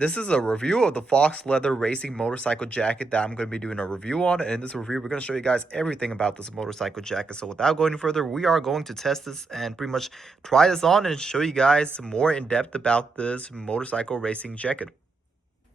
This is a review of the Fox Leather Racing Motorcycle Jacket that I'm going to be doing a review on. And in this review, we're going to show you guys everything about this motorcycle jacket. So without going any further, we are going to test this and pretty much try this on and show you guys more in depth about this motorcycle racing jacket.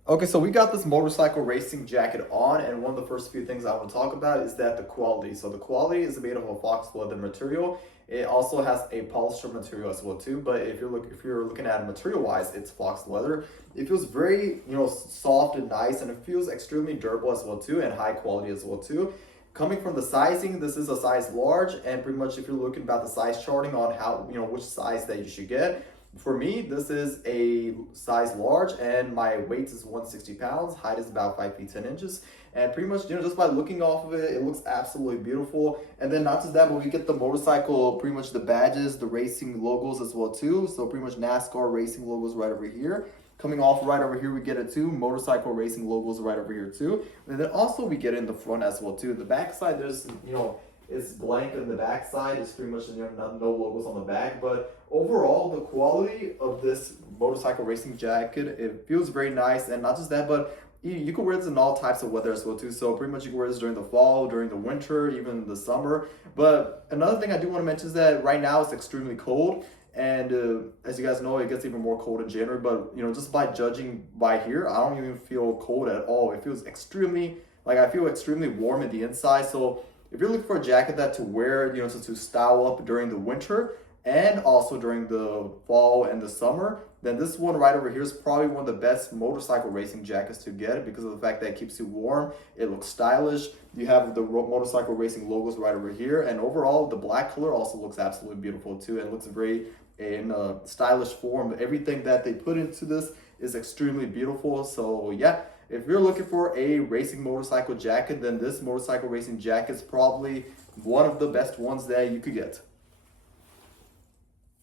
Okay, so we got this motorcycle racing jacket on, and one of the first few things I want to talk about is that the quality. So the quality is made of a fox leather material. It also has a polyester material as well too. But if you're looking at it material wise, it's fox leather. It feels very soft and nice, and it feels extremely durable as well too, and high quality as well too. Coming from the sizing, this is a size large, and pretty much if you're looking about the size charting on how which size that you should get. For me, this is a size large, and my weight is 160 pounds. Height is about 5 feet 10 inches. And pretty much, just by looking off of it, it looks absolutely beautiful. And then not just that, but we get the motorcycle, pretty much the badges, the racing logos as well too. So pretty much NASCAR racing logos right over here. Coming off right over here, we get it too. Motorcycle racing logos right over here too. And then also we get it in the front as well too. The back side, there's, it's blank on the back side. It's pretty much no logos on the back. But overall, the quality of this motorcycle racing jacket, it feels very nice. And not just that, but you can wear this in all types of weather as well too. So pretty much you can wear this during the fall, during the winter, even the summer. But another thing I do want to mention is that right now it's extremely cold. And as you guys know, it gets even more cold in January. But just by judging by here, I don't even feel cold at all. It feels extremely, I feel extremely warm in the inside. So if you're looking for a jacket that to wear, to style up during the winter and also during the fall and the summer, then this one right over here is probably one of the best motorcycle racing jackets to get because of the fact that it keeps you warm. It looks stylish. You have the motorcycle racing logos right over here, and overall the black color also looks absolutely beautiful too, and looks very in a stylish form. Everything that they put into this is extremely beautiful. So yeah, if you're looking for a racing motorcycle jacket, then this motorcycle racing jacket is probably one of the best ones that you could get.